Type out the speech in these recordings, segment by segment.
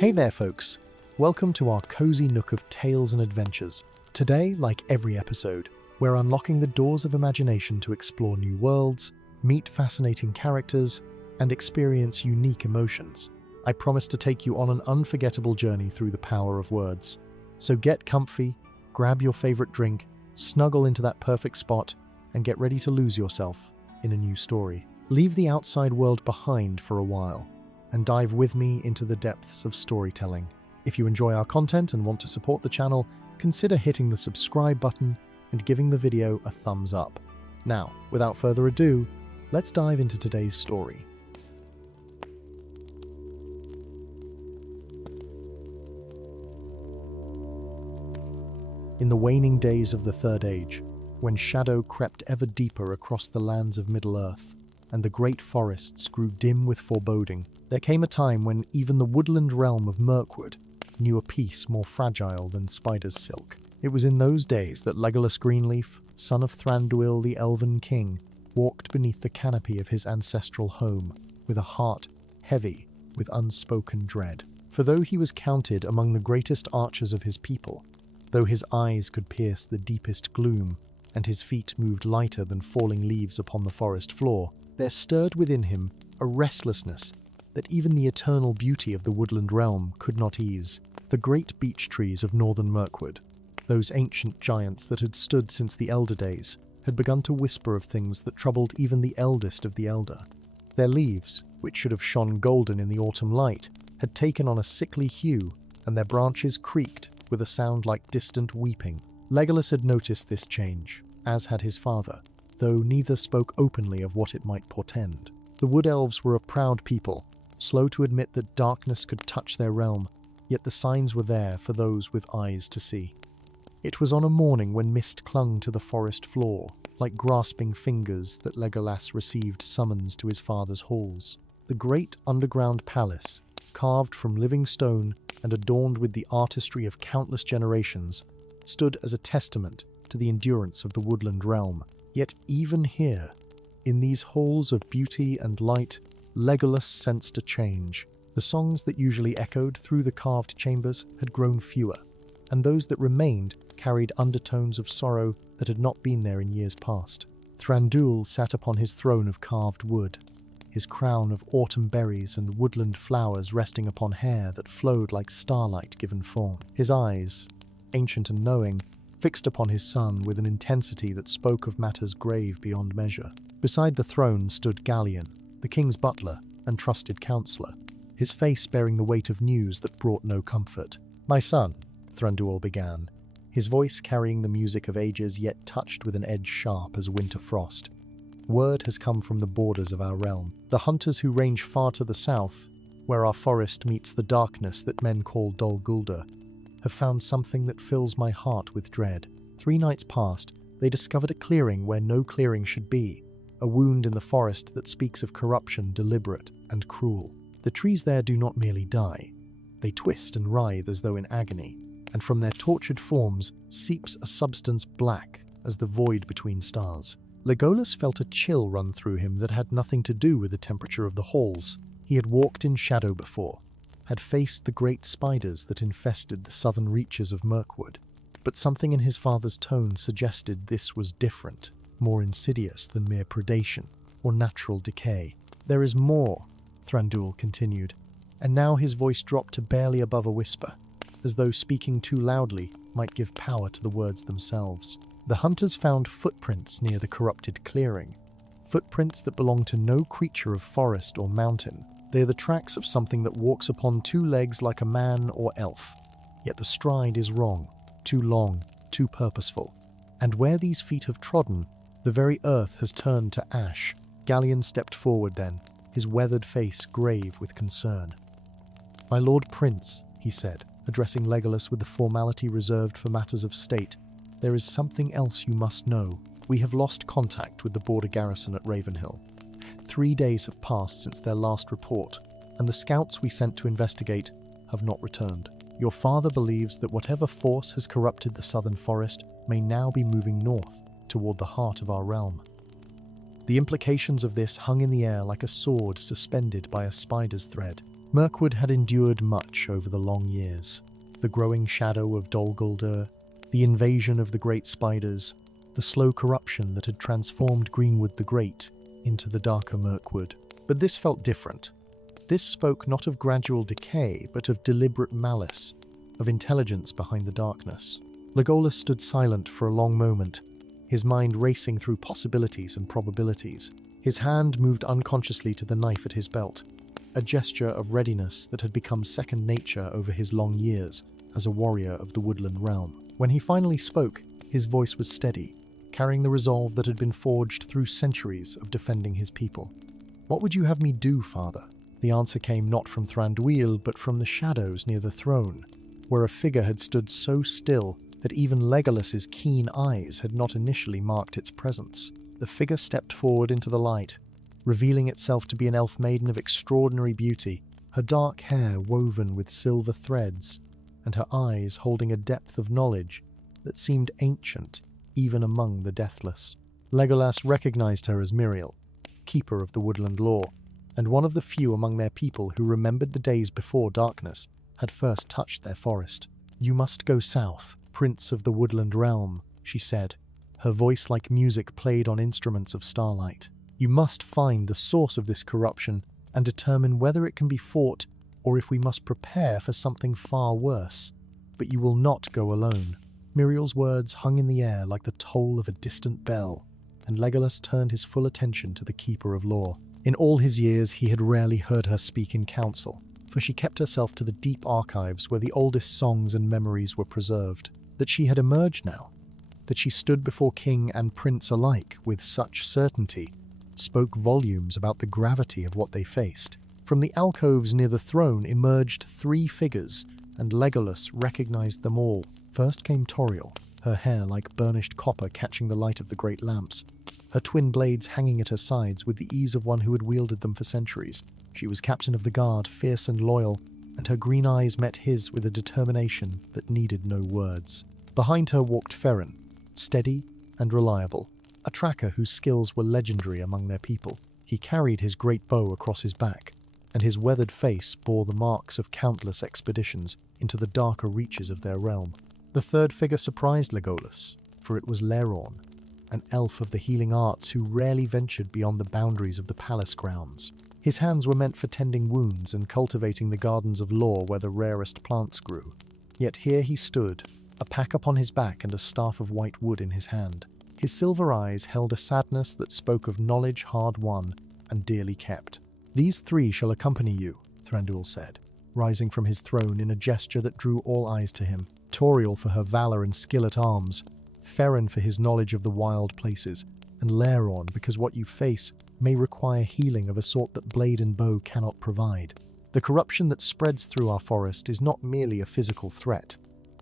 Hey there, folks. Welcome to our cozy nook of tales and adventures. Today, like every episode, we're unlocking the doors of imagination to explore new worlds, meet fascinating characters, and experience unique emotions. I promise to take you on an unforgettable journey through the power of words. So get comfy, grab your favorite drink, snuggle into that perfect spot, and get ready to lose yourself in a new story. Leave the outside world behind for a while, and dive with me into the depths of storytelling. If you enjoy our content and want to support the channel, consider hitting the subscribe button and giving the video a thumbs up. Now, without further ado, let's dive into today's story. In the waning days of the Third Age, when shadow crept ever deeper across the lands of Middle-earth, and the great forests grew dim with foreboding, there came a time when even the woodland realm of Mirkwood knew a peace more fragile than spider's silk. It was in those days that Legolas Greenleaf, son of Thranduil the Elven King, walked beneath the canopy of his ancestral home, with a heart heavy with unspoken dread. For though he was counted among the greatest archers of his people, though his eyes could pierce the deepest gloom, and his feet moved lighter than falling leaves upon the forest floor, there stirred within him a restlessness that even the eternal beauty of the woodland realm could not ease. The great beech trees of northern Mirkwood, those ancient giants that had stood since the elder days, had begun to whisper of things that troubled even the eldest of the elder. Their leaves, which should have shone golden in the autumn light, had taken on a sickly hue, and their branches creaked with a sound like distant weeping. Legolas had noticed this change, as had his father, though neither spoke openly of what it might portend. The wood elves were a proud people, slow to admit that darkness could touch their realm, yet the signs were there for those with eyes to see. It was on a morning when mist clung to the forest floor, like grasping fingers, that Legolas received summons to his father's halls. The great underground palace, carved from living stone and adorned with the artistry of countless generations, stood as a testament to the endurance of the woodland realm. Yet even here, in these halls of beauty and light, Legolas sensed a change. The songs that usually echoed through the carved chambers had grown fewer, and those that remained carried undertones of sorrow that had not been there in years past. Thranduil sat upon his throne of carved wood, his crown of autumn berries and woodland flowers resting upon hair that flowed like starlight given fawn. His eyes, ancient and knowing, fixed upon his son with an intensity that spoke of matters grave beyond measure. Beside the throne stood Gallion, the king's butler and trusted counselor, his face bearing the weight of news that brought no comfort. "My son," Thranduil began, his voice carrying the music of ages yet touched with an edge sharp as winter frost. "Word has come from the borders of our realm. The hunters who range far to the south, where our forest meets the darkness that men call Dol Guldur, have found something that fills my heart with dread. 3 nights past, they discovered a clearing where no clearing should be, a wound in the forest that speaks of corruption deliberate and cruel. The trees there do not merely die, they twist and writhe as though in agony, and from their tortured forms seeps a substance black as the void between stars." Legolas felt a chill run through him that had nothing to do with the temperature of the halls. He had walked in shadow before, had faced the great spiders that infested the southern reaches of Mirkwood, but something in his father's tone suggested this was different, more insidious than mere predation or natural decay. "There is more," Thranduil continued, and now his voice dropped to barely above a whisper, as though speaking too loudly might give power to the words themselves. "The hunters found footprints near the corrupted clearing, footprints that belong to no creature of forest or mountain. They are the tracks of something that walks upon 2 legs like a man or elf, yet the stride is wrong, too long, too purposeful. And where these feet have trodden, the very earth has turned to ash." Gallion stepped forward then, his weathered face grave with concern. "My lord prince," he said, addressing Legolas with the formality reserved for matters of state, "there is something else you must know. We have lost contact with the border garrison at Ravenhill. 3 days have passed since their last report, and the scouts we sent to investigate have not returned. Your father believes that whatever force has corrupted the southern forest may now be moving north toward the heart of our realm." The implications of this hung in the air like a sword suspended by a spider's thread. Mirkwood had endured much over the long years. The growing shadow of Dol Guldur, the invasion of the great spiders, the slow corruption that had transformed Greenwood the Great into the darker Mirkwood. But this felt different. This spoke not of gradual decay, but of deliberate malice, of intelligence behind the darkness. Legolas stood silent for a long moment, his mind racing through possibilities and probabilities. His hand moved unconsciously to the knife at his belt, a gesture of readiness that had become second nature over his long years as a warrior of the woodland realm. When he finally spoke, his voice was steady, carrying the resolve that had been forged through centuries of defending his people. "What would you have me do, father?" The answer came not from Thranduil, but from the shadows near the throne, where a figure had stood so still that even Legolas's keen eyes had not initially marked its presence. The figure stepped forward into the light, revealing itself to be an elf maiden of extraordinary beauty, her dark hair woven with silver threads, and her eyes holding a depth of knowledge that seemed ancient even among the deathless. Legolas recognized her as Miriel, keeper of the woodland law, and one of the few among their people who remembered the days before darkness had first touched their forest. "You must go south, Prince of the Woodland Realm," she said, her voice like music played on instruments of starlight. "You must find the source of this corruption and determine whether it can be fought or if we must prepare for something far worse. But you will not go alone." Miriel's words hung in the air like the toll of a distant bell, and Legolas turned his full attention to the Keeper of Law. In all his years, he had rarely heard her speak in council, for she kept herself to the deep archives where the oldest songs and memories were preserved. That she had emerged now, that she stood before king and prince alike with such certainty, spoke volumes about the gravity of what they faced. From the alcoves near the throne emerged three figures, and Legolas recognized them all. First came Tauriel, her hair like burnished copper catching the light of the great lamps, her twin blades hanging at her sides with the ease of one who had wielded them for centuries. She was captain of the guard, fierce and loyal, and her green eyes met his with a determination that needed no words. Behind her walked Feren, steady and reliable, a tracker whose skills were legendary among their people. He carried his great bow across his back, and his weathered face bore the marks of countless expeditions into the darker reaches of their realm. The third figure surprised Legolas, for it was Laerorn, an elf of the healing arts who rarely ventured beyond the boundaries of the palace grounds. His hands were meant for tending wounds and cultivating the gardens of lore where the rarest plants grew. Yet here he stood, a pack upon his back and a staff of white wood in his hand. His silver eyes held a sadness that spoke of knowledge hard won and dearly kept. "These three shall accompany you," Thranduil said, rising from his throne in a gesture that drew all eyes to him. Tauriel for her valor and skill at arms, Feren for his knowledge of the wild places, and Laerorn because what you face may require healing of a sort that blade and bow cannot provide. The corruption that spreads through our forest is not merely a physical threat.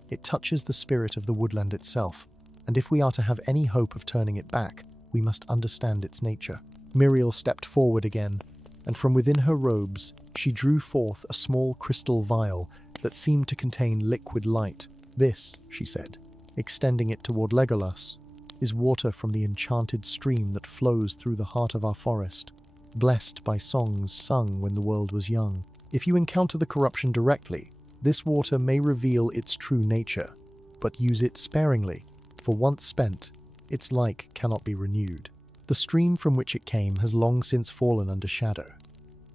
It touches the spirit of the woodland itself, and if we are to have any hope of turning it back, we must understand its nature. Miriel stepped forward again, and from within her robes, she drew forth a small crystal vial that seemed to contain liquid light. "This," she said, extending it toward Legolas, "is water from the enchanted stream that flows through the heart of our forest, blessed by songs sung when the world was young. If you encounter the corruption directly, this water may reveal its true nature, but use it sparingly, for once spent, its like cannot be renewed." The stream from which it came has long since fallen under shadow.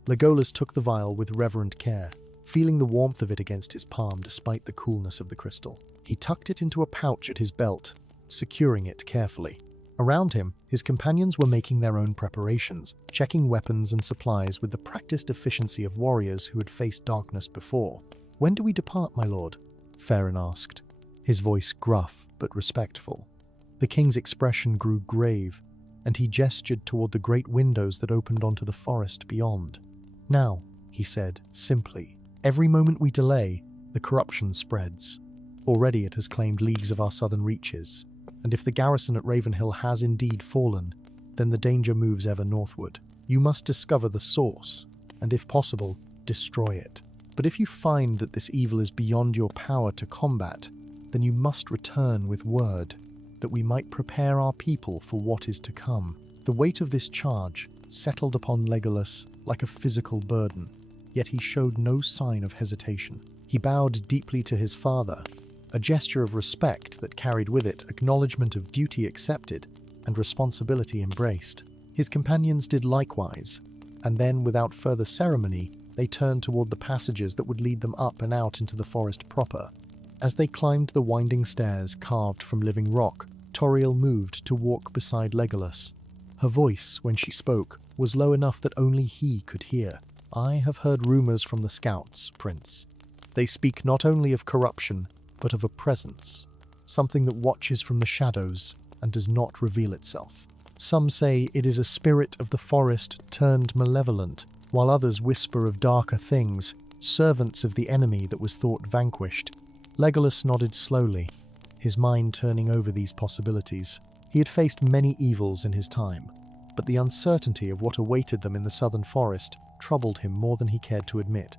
Legolas took the vial with reverent care, feeling the warmth of it against his palm despite the coolness of the crystal. He tucked it into a pouch at his belt, securing it carefully. Around him, his companions were making their own preparations, checking weapons and supplies with the practiced efficiency of warriors who had faced darkness before. "When do we depart, my lord?" Feren asked, his voice gruff but respectful. The king's expression grew grave, and he gestured toward the great windows that opened onto the forest beyond. "Now," he said, simply. "Every moment we delay, the corruption spreads. Already it has claimed leagues of our southern reaches, and if the garrison at Ravenhill has indeed fallen, then the danger moves ever northward. You must discover the source, and if possible, destroy it. But if you find that this evil is beyond your power to combat, then you must return with word, that we might prepare our people for what is to come." The weight of this charge settled upon Legolas like a physical burden. yet he showed no sign of hesitation. He bowed deeply to his father, a gesture of respect that carried with it acknowledgement of duty accepted and responsibility embraced. His companions did likewise, and then, without further ceremony, they turned toward the passages that would lead them up and out into the forest proper. As they climbed the winding stairs carved from living rock, Tauriel moved to walk beside Legolas. Her voice, when she spoke, was low enough that only he could hear. "I have heard rumors from the scouts, Prince. They speak not only of corruption, but of a presence, something that watches from the shadows and does not reveal itself. Some say it is a spirit of the forest turned malevolent, while others whisper of darker things, servants of the enemy that was thought vanquished." Legolas nodded slowly, his mind turning over these possibilities. He had faced many evils in his time, but the uncertainty of what awaited them in the southern forest troubled him more than he cared to admit.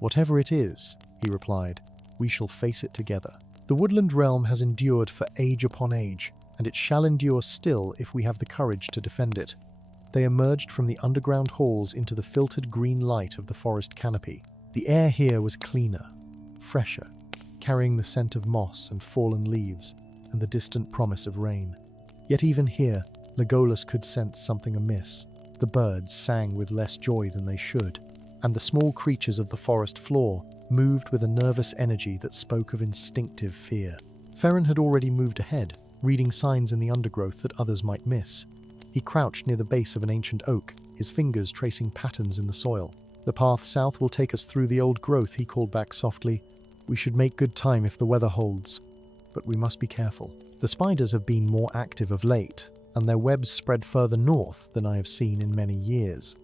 "Whatever it is," he replied, "we shall face it together. The woodland realm has endured for age upon age, and it shall endure still if we have the courage to defend it." They emerged from the underground halls into the filtered green light of the forest canopy. The air here was cleaner, fresher, carrying the scent of moss and fallen leaves and the distant promise of rain. Yet even here, Legolas could sense something amiss. The birds sang with less joy than they should, and the small creatures of the forest floor moved with a nervous energy that spoke of instinctive fear. Feren had already moved ahead, reading signs in the undergrowth that others might miss. He crouched near the base of an ancient oak, his fingers tracing patterns in the soil. "The path south will take us through the old growth," he called back softly. "We should make good time if the weather holds, but we must be careful. The spiders have been more active of late, and their webs spread further north than I have seen in many years."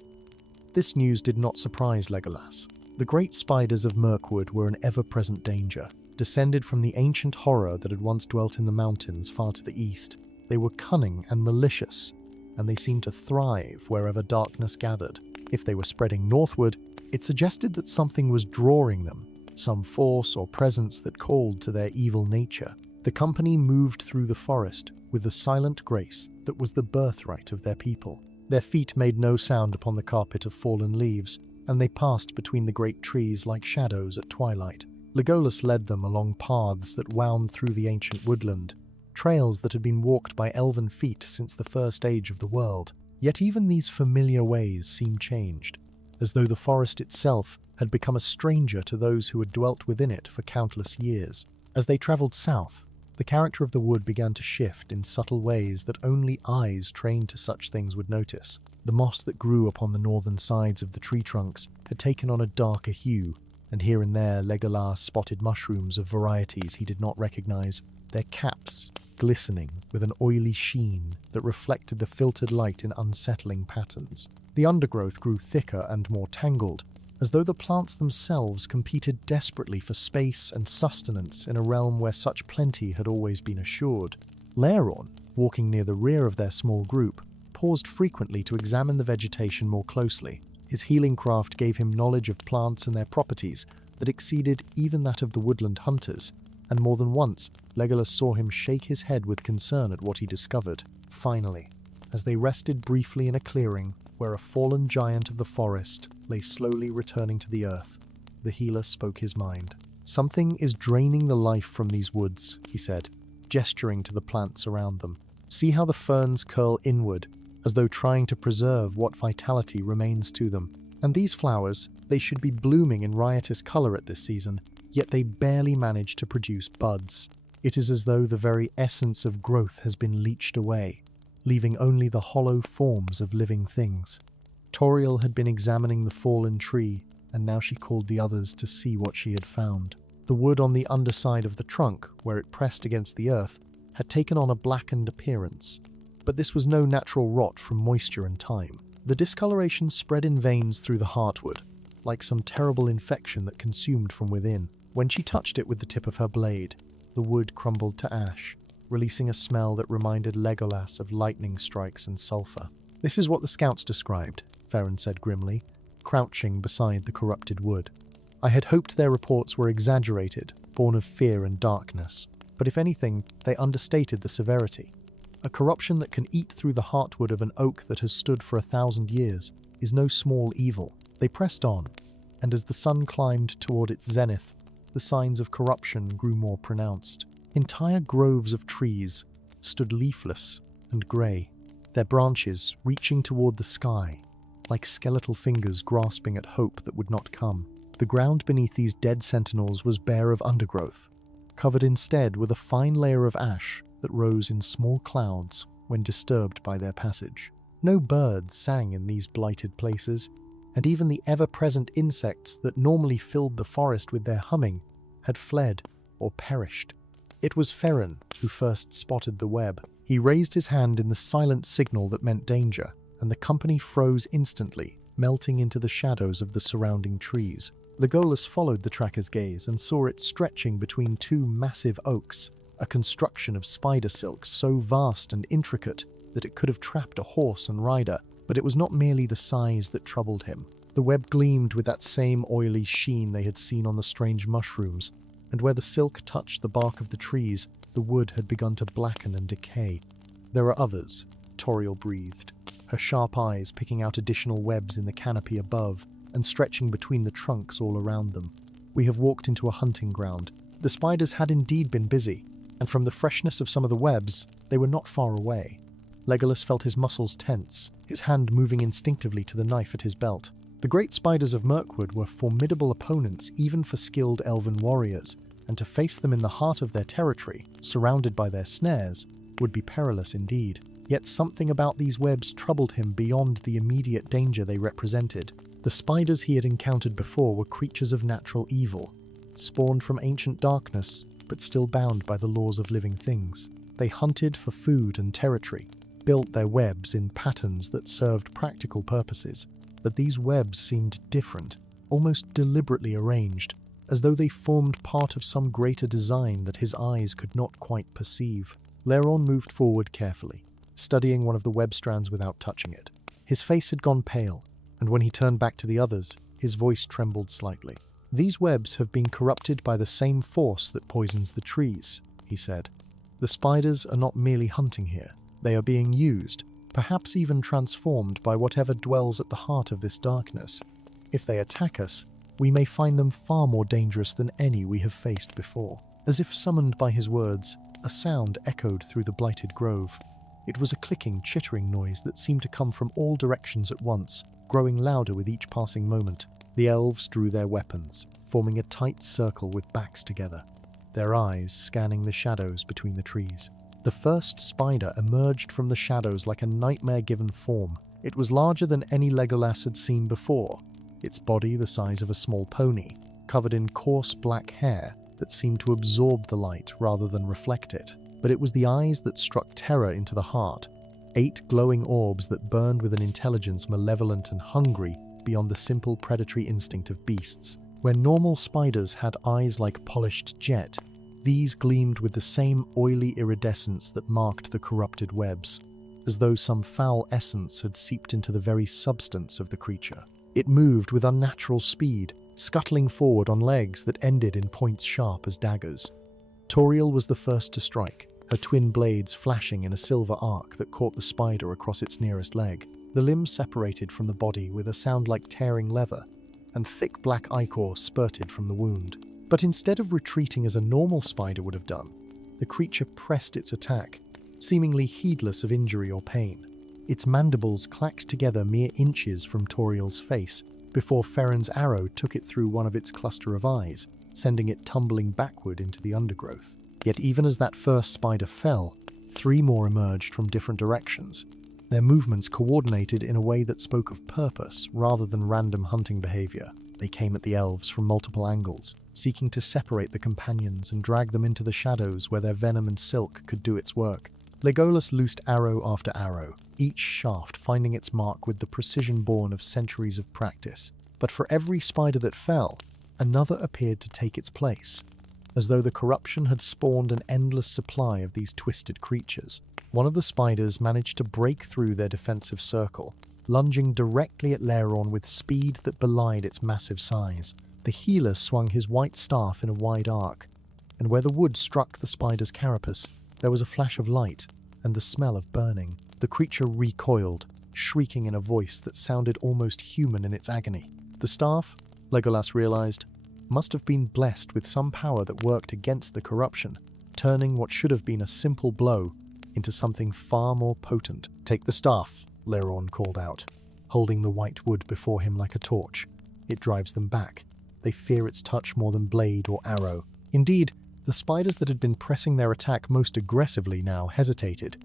This news did not surprise Legolas. The great spiders of Mirkwood were an ever-present danger, descended from the ancient horror that had once dwelt in the mountains far to the east. They were cunning and malicious, and they seemed to thrive wherever darkness gathered. If they were spreading northward, it suggested that something was drawing them, some force or presence that called to their evil nature. The company moved through the forest with the silent grace that was the birthright of their people. Their feet made no sound upon the carpet of fallen leaves, and they passed between the great trees like shadows at twilight. Legolas led them along paths that wound through the ancient woodland, trails that had been walked by elven feet since the first age of the world. Yet even these familiar ways seemed changed, as though the forest itself had become a stranger to those who had dwelt within it for countless years. As they travelled south, the character of the wood began to shift in subtle ways that only eyes trained to such things would notice. The moss that grew upon the northern sides of the tree trunks had taken on a darker hue, and here and there Legolas spotted mushrooms of varieties he did not recognize, their caps glistening with an oily sheen that reflected the filtered light in unsettling patterns. The undergrowth grew thicker and more tangled, as though the plants themselves competed desperately for space and sustenance in a realm where such plenty had always been assured. Laerorn, walking near the rear of their small group, paused frequently to examine the vegetation more closely. His healing craft gave him knowledge of plants and their properties that exceeded even that of the woodland hunters, and more than once Legolas saw him shake his head with concern at what he discovered. Finally, as they rested briefly in a clearing where a fallen giant of the forest lay slowly returning to the earth, the healer spoke his mind. "Something is draining the life from these woods," he said, gesturing to the plants around them. "See how the ferns curl inward, as though trying to preserve what vitality remains to them. And these flowers, they should be blooming in riotous colour at this season, yet they barely manage to produce buds. It is as though the very essence of growth has been leached away, leaving only the hollow forms of living things." Tauriel had been examining the fallen tree, and now she called the others to see what she had found. The wood on the underside of the trunk, where it pressed against the earth, had taken on a blackened appearance. But this was no natural rot from moisture and time. The discoloration spread in veins through the heartwood, like some terrible infection that consumed from within. When she touched it with the tip of her blade, the wood crumbled to ash, releasing a smell that reminded Legolas of lightning strikes and sulphur. "This is what the scouts described," Feren said grimly, crouching beside the corrupted wood. "I had hoped their reports were exaggerated, born of fear and darkness, but if anything, they understated the severity. A corruption that can eat through the heartwood of an oak that has stood for 1,000 years is no small evil." They pressed on, and as the sun climbed toward its zenith, the signs of corruption grew more pronounced. Entire groves of trees stood leafless and grey, their branches reaching toward the sky, like skeletal fingers grasping at hope that would not come. The ground beneath these dead sentinels was bare of undergrowth, covered instead with a fine layer of ash that rose in small clouds when disturbed by their passage. No birds sang in these blighted places, and even the ever-present insects that normally filled the forest with their humming had fled or perished. It was Feren who first spotted the web. He raised his hand in the silent signal that meant danger, and the company froze instantly, melting into the shadows of the surrounding trees. Legolas followed the tracker's gaze and saw it stretching between two massive oaks, a construction of spider silk so vast and intricate that it could have trapped a horse and rider. But it was not merely the size that troubled him. The web gleamed with that same oily sheen they had seen on the strange mushrooms, and where the silk touched the bark of the trees, the wood had begun to blacken and decay. "There are others," Tauriel breathed, her sharp eyes picking out additional webs in the canopy above and stretching between the trunks all around them. "We have walked into a hunting ground." The spiders had indeed been busy, and from the freshness of some of the webs, they were not far away. Legolas felt his muscles tense, his hand moving instinctively to the knife at his belt. The great spiders of Mirkwood were formidable opponents even for skilled elven warriors, and to face them in the heart of their territory, surrounded by their snares, would be perilous indeed. Yet something about these webs troubled him beyond the immediate danger they represented. The spiders he had encountered before were creatures of natural evil, spawned from ancient darkness, but still bound by the laws of living things. They hunted for food and territory, built their webs in patterns that served practical purposes, but these webs seemed different, almost deliberately arranged, as though they formed part of some greater design that his eyes could not quite perceive. Laerorn moved forward carefully, studying one of the web strands without touching it. His face had gone pale, and when he turned back to the others, his voice trembled slightly. "These webs have been corrupted by the same force that poisons the trees," he said. "The spiders are not merely hunting here. They are being used, perhaps even transformed by whatever dwells at the heart of this darkness. If they attack us, we may find them far more dangerous than any we have faced before." As if summoned by his words, a sound echoed through the blighted grove. It was a clicking, chittering noise that seemed to come from all directions at once, growing louder with each passing moment. The elves drew their weapons, forming a tight circle with backs together, their eyes scanning the shadows between the trees. The first spider emerged from the shadows like a nightmare-given form. It was larger than any Legolas had seen before, its body the size of a small pony, covered in coarse black hair that seemed to absorb the light rather than reflect it. But it was the eyes that struck terror into the heart, 8 glowing orbs that burned with an intelligence malevolent and hungry beyond the simple predatory instinct of beasts. Where normal spiders had eyes like polished jet, these gleamed with the same oily iridescence that marked the corrupted webs, as though some foul essence had seeped into the very substance of the creature. It moved with unnatural speed, scuttling forward on legs that ended in points sharp as daggers. Tauriel was the first to strike, her twin blades flashing in a silver arc that caught the spider across its nearest leg. The limbs separated from the body with a sound like tearing leather, and thick black ichor spurted from the wound. But instead of retreating as a normal spider would have done, the creature pressed its attack, seemingly heedless of injury or pain. Its mandibles clacked together mere inches from Tauriel's face, before Feren's arrow took it through one of its cluster of eyes, sending it tumbling backward into the undergrowth. Yet even as that first spider fell, 3 more emerged from different directions, their movements coordinated in a way that spoke of purpose rather than random hunting behavior. They came at the elves from multiple angles, seeking to separate the companions and drag them into the shadows where their venom and silk could do its work. Legolas loosed arrow after arrow, each shaft finding its mark with the precision born of centuries of practice. But for every spider that fell, another appeared to take its place, as though the corruption had spawned an endless supply of these twisted creatures. One of the spiders managed to break through their defensive circle, lunging directly at Laerorn with speed that belied its massive size. The healer swung his white staff in a wide arc, and where the wood struck the spider's carapace, there was a flash of light and the smell of burning. The creature recoiled, shrieking in a voice that sounded almost human in its agony. The staff, Legolas realized, must have been blessed with some power that worked against the corruption, turning what should have been a simple blow into something far more potent. "Take the staff," Laerorn called out, holding the white wood before him like a torch. It drives them back. They fear its touch more than blade or arrow. Indeed, the spiders that had been pressing their attack most aggressively now hesitated,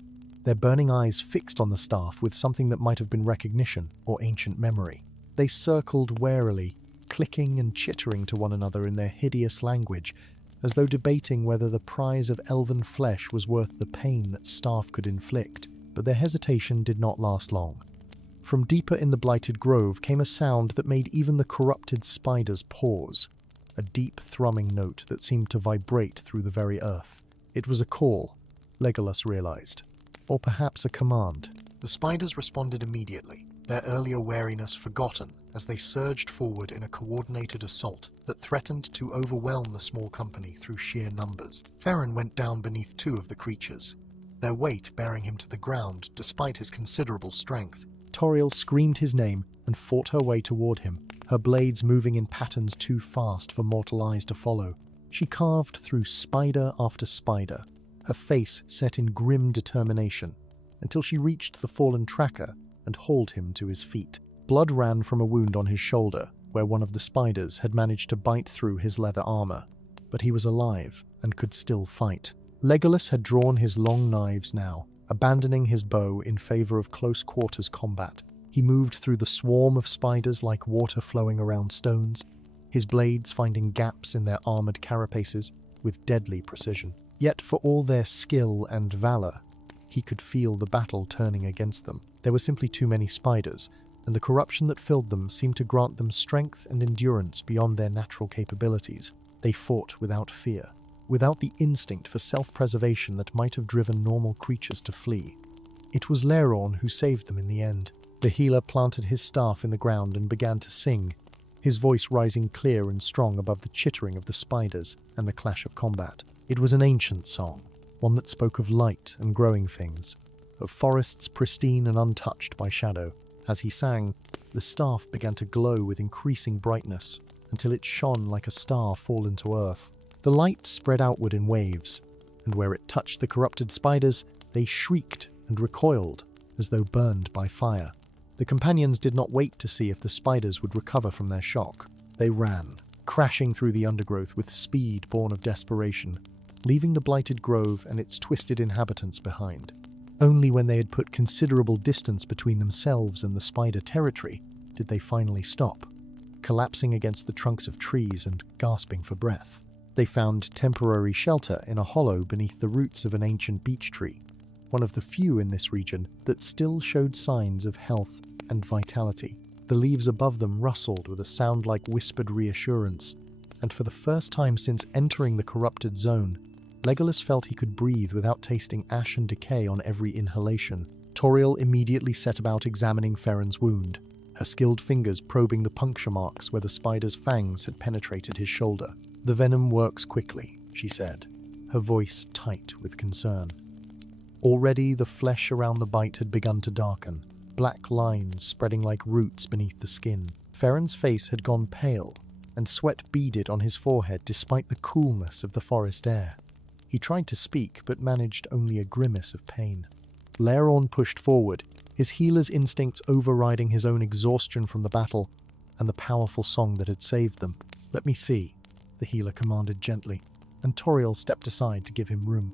their burning eyes fixed on the staff with something that might have been recognition or ancient memory. They circled warily, clicking and chittering to one another in their hideous language, as though debating whether the prize of elven flesh was worth the pain that staff could inflict. But their hesitation did not last long. From deeper in the blighted grove came a sound that made even the corrupted spiders pause, a deep thrumming note that seemed to vibrate through the very earth. It was a call, Legolas realized, or perhaps a command. The spiders responded immediately, their earlier wariness forgotten as they surged forward in a coordinated assault that threatened to overwhelm the small company through sheer numbers. Feren went down beneath two of the creatures, their weight bearing him to the ground despite his considerable strength. Tauriel screamed his name and fought her way toward him, her blades moving in patterns too fast for mortal eyes to follow. She carved through spider after spider, her face set in grim determination, until she reached the fallen tracker and hauled him to his feet. Blood ran from a wound on his shoulder, where one of the spiders had managed to bite through his leather armor, but he was alive and could still fight. Legolas had drawn his long knives now, abandoning his bow in favor of close-quarters combat. He moved through the swarm of spiders like water flowing around stones, his blades finding gaps in their armored carapaces with deadly precision. Yet for all their skill and valor, he could feel the battle turning against them. There were simply too many spiders, and the corruption that filled them seemed to grant them strength and endurance beyond their natural capabilities. They fought without fear, without the instinct for self-preservation that might have driven normal creatures to flee. It was Laerorn who saved them in the end. The healer planted his staff in the ground and began to sing, his voice rising clear and strong above the chittering of the spiders and the clash of combat. It was an ancient song, one that spoke of light and growing things, of forests pristine and untouched by shadow. As he sang, the staff began to glow with increasing brightness, until it shone like a star fallen to earth. The light spread outward in waves, and where it touched the corrupted spiders, they shrieked and recoiled, as though burned by fire. The companions did not wait to see if the spiders would recover from their shock. They ran, crashing through the undergrowth with speed born of desperation, leaving the blighted grove and its twisted inhabitants behind. Only when they had put considerable distance between themselves and the spider territory did they finally stop, collapsing against the trunks of trees and gasping for breath. They found temporary shelter in a hollow beneath the roots of an ancient beech tree, one of the few in this region that still showed signs of health and vitality. The leaves above them rustled with a sound like whispered reassurance, and for the first time since entering the corrupted zone, Legolas felt he could breathe without tasting ash and decay on every inhalation. Tauriel immediately set about examining Feren's wound, her skilled fingers probing the puncture marks where the spider's fangs had penetrated his shoulder. "The venom works quickly," she said, her voice tight with concern. Already the flesh around the bite had begun to darken, black lines spreading like roots beneath the skin. Feren's face had gone pale, and sweat beaded on his forehead despite the coolness of the forest air. He tried to speak, but managed only a grimace of pain. Laerorn pushed forward, his healer's instincts overriding his own exhaustion from the battle and the powerful song that had saved them. "Let me see," the healer commanded gently, and Tauriel stepped aside to give him room.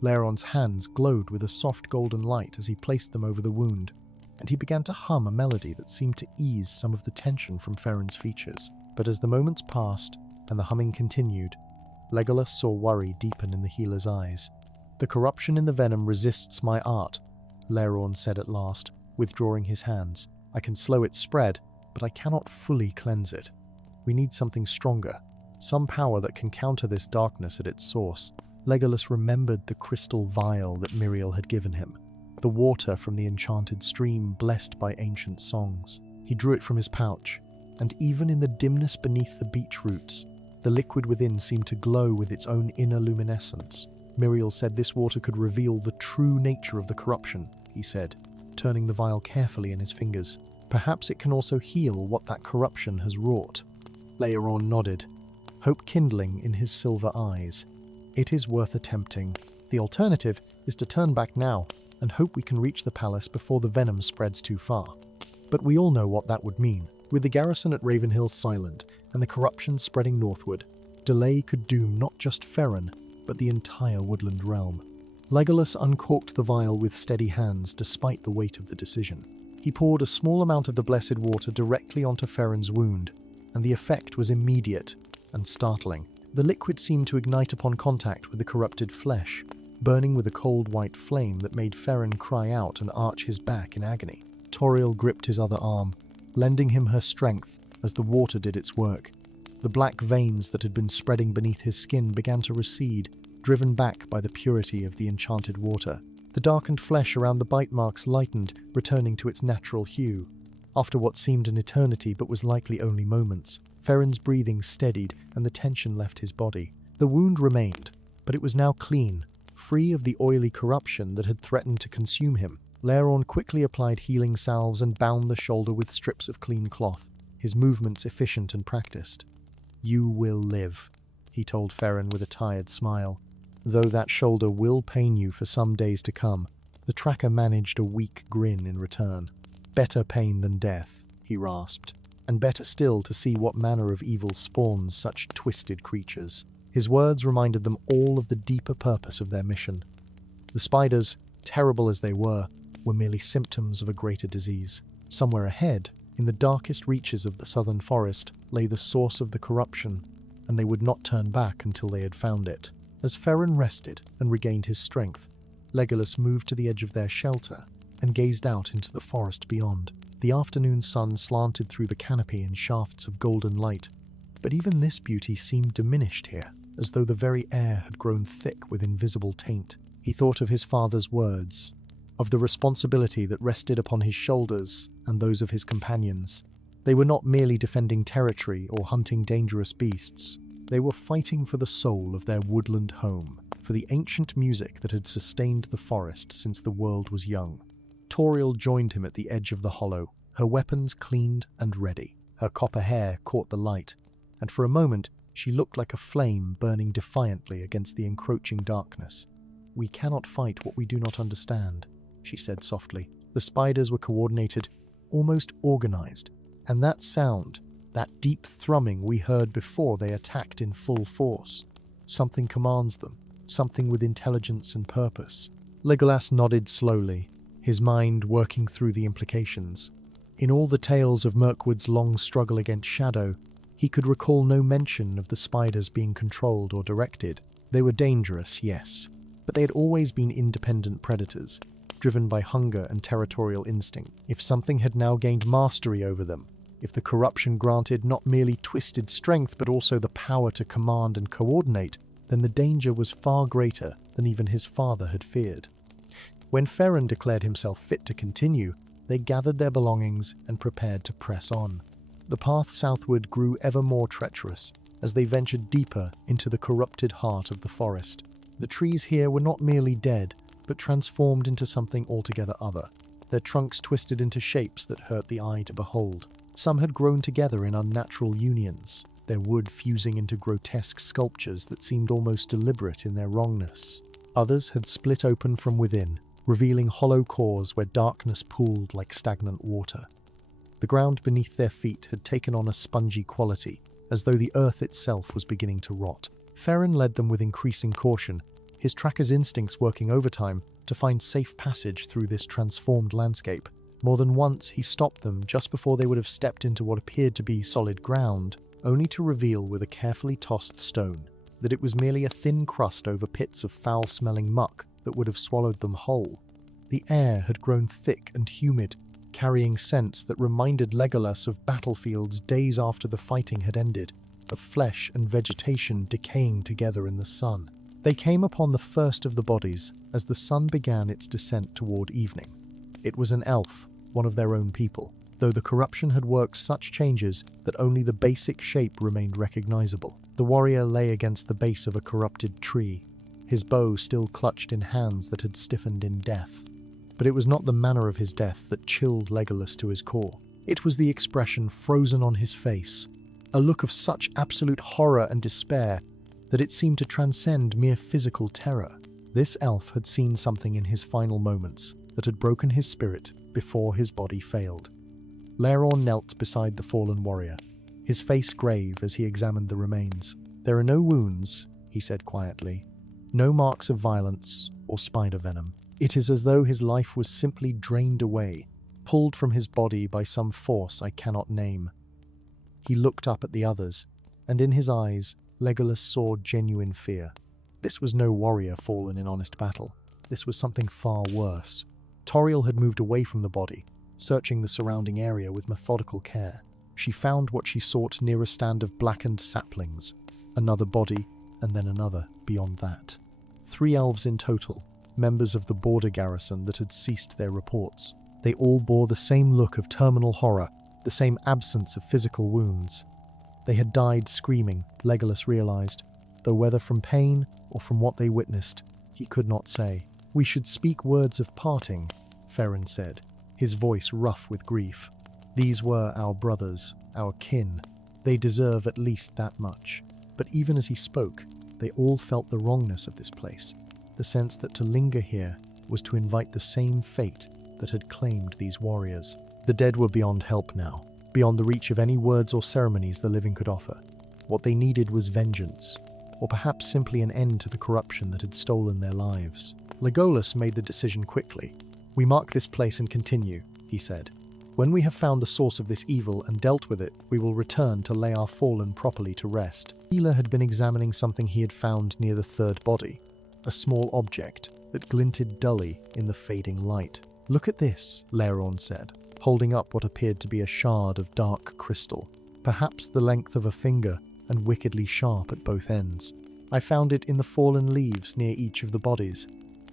Laeron's hands glowed with a soft golden light as he placed them over the wound, and he began to hum a melody that seemed to ease some of the tension from Feren's features. But as the moments passed and the humming continued, Legolas saw worry deepen in the healer's eyes. "The corruption in the venom resists my art," Laerorn said at last, withdrawing his hands. "I can slow its spread, but I cannot fully cleanse it. We need something stronger, some power that can counter this darkness at its source." Legolas remembered the crystal vial that Miriel had given him, the water from the enchanted stream blessed by ancient songs. He drew it from his pouch, and even in the dimness beneath the beech roots, the liquid within seemed to glow with its own inner luminescence. "Miriel said this water could reveal the true nature of the corruption," he said, turning the vial carefully in his fingers. "Perhaps it can also heal what that corruption has wrought." Laerorn nodded, hope kindling in his silver eyes. It is worth attempting. The alternative is to turn back now and hope we can reach the palace before the venom spreads too far. But we all know what that would mean. With the garrison at Ravenhill silent and the corruption spreading northward, delay could doom not just Feren, but the entire woodland realm. Legolas uncorked the vial with steady hands despite the weight of the decision. He poured a small amount of the blessed water directly onto Feren's wound, and the effect was immediate and startling. The liquid seemed to ignite upon contact with the corrupted flesh, burning with a cold white flame that made Feren cry out and arch his back in agony. Tauriel gripped his other arm, lending him her strength as the water did its work. The black veins that had been spreading beneath his skin began to recede, driven back by the purity of the enchanted water. The darkened flesh around the bite marks lightened, returning to its natural hue. After what seemed an eternity but was likely only moments, Feren's breathing steadied and the tension left his body. The wound remained, but it was now clean, free of the oily corruption that had threatened to consume him. Laerorn quickly applied healing salves and bound the shoulder with strips of clean cloth, his movements efficient and practiced. "You will live," he told Feren with a tired smile. "Though that shoulder will pain you for some days to come." The tracker managed a weak grin in return. "Better pain than death," he rasped, "and better still to see what manner of evil spawns such twisted creatures." His words reminded them all of the deeper purpose of their mission. The spiders, terrible as they were merely symptoms of a greater disease. Somewhere ahead, in the darkest reaches of the southern forest, lay the source of the corruption, and they would not turn back until they had found it. As Feren rested and regained his strength, Legolas moved to the edge of their shelter and gazed out into the forest beyond. The afternoon sun slanted through the canopy in shafts of golden light, but even this beauty seemed diminished here, as though the very air had grown thick with invisible taint. He thought of his father's words, of the responsibility that rested upon his shoulders and those of his companions. They were not merely defending territory or hunting dangerous beasts. They were fighting for the soul of their woodland home, for the ancient music that had sustained the forest since the world was young. Tauriel joined him at the edge of the hollow, her weapons cleaned and ready. Her copper hair caught the light, and for a moment she looked like a flame burning defiantly against the encroaching darkness. "We cannot fight what we do not understand," she said softly. The spiders were coordinated, almost organized, and that sound, that deep thrumming we heard before they attacked in full force. Something commands them, something with intelligence and purpose. Legolas nodded slowly, his mind working through the implications. In all the tales of Mirkwood's long struggle against shadow, he could recall no mention of the spiders being controlled or directed. They were dangerous, yes, but they had always been independent predators, driven by hunger and territorial instinct. If something had now gained mastery over them, if the corruption granted not merely twisted strength but also the power to command and coordinate, then the danger was far greater than even his father had feared. When Feren declared himself fit to continue, they gathered their belongings and prepared to press on. The path southward grew ever more treacherous as they ventured deeper into the corrupted heart of the forest. The trees here were not merely dead, but transformed into something altogether other. Their trunks twisted into shapes that hurt the eye to behold. Some had grown together in unnatural unions, their wood fusing into grotesque sculptures that seemed almost deliberate in their wrongness. Others had split open from within, revealing hollow cores where darkness pooled like stagnant water. The ground beneath their feet had taken on a spongy quality, as though the earth itself was beginning to rot. Feren led them with increasing caution, his tracker's instincts working overtime to find safe passage through this transformed landscape. More than once he stopped them just before they would have stepped into what appeared to be solid ground, only to reveal with a carefully tossed stone that it was merely a thin crust over pits of foul-smelling muck that would have swallowed them whole. The air had grown thick and humid, carrying scents that reminded Legolas of battlefields days after the fighting had ended, of flesh and vegetation decaying together in the sun. They came upon the first of the bodies as the sun began its descent toward evening. It was an elf, one of their own people, though the corruption had worked such changes that only the basic shape remained recognizable. The warrior lay against the base of a corrupted tree, his bow still clutched in hands that had stiffened in death. But it was not the manner of his death that chilled Legolas to his core. It was the expression frozen on his face, a look of such absolute horror and despair that it seemed to transcend mere physical terror. This elf had seen something in his final moments that had broken his spirit before his body failed. Laerorn knelt beside the fallen warrior, his face grave as he examined the remains. "There are no wounds," he said quietly, "no marks of violence or spider venom. It is as though his life was simply drained away, pulled from his body by some force I cannot name." He looked up at the others, and in his eyes, Legolas saw genuine fear. This was no warrior fallen in honest battle. This was something far worse. Tauriel had moved away from the body, searching the surrounding area with methodical care. She found what she sought near a stand of blackened saplings, another body, and then another beyond that. 3 elves in total, members of the border garrison that had ceased their reports. They all bore the same look of terminal horror, the same absence of physical wounds. They had died screaming, Legolas realized, though whether from pain or from what they witnessed, he could not say. "We should speak words of parting," Feren said, his voice rough with grief. "These were our brothers, our kin. They deserve at least that much." But even as he spoke, they all felt the wrongness of this place, the sense that to linger here was to invite the same fate that had claimed these warriors. The dead were beyond help now, beyond the reach of any words or ceremonies the living could offer. What they needed was vengeance, or perhaps simply an end to the corruption that had stolen their lives. Legolas made the decision quickly. "We mark this place and continue," he said. "When we have found the source of this evil and dealt with it, we will return to lay our fallen properly to rest." Healer had been examining something he had found near the third body, a small object that glinted dully in the fading light. "Look at this," Laerorn said, holding up what appeared to be a shard of dark crystal, perhaps the length of a finger and wickedly sharp at both ends. "I found it in the fallen leaves near each of the bodies.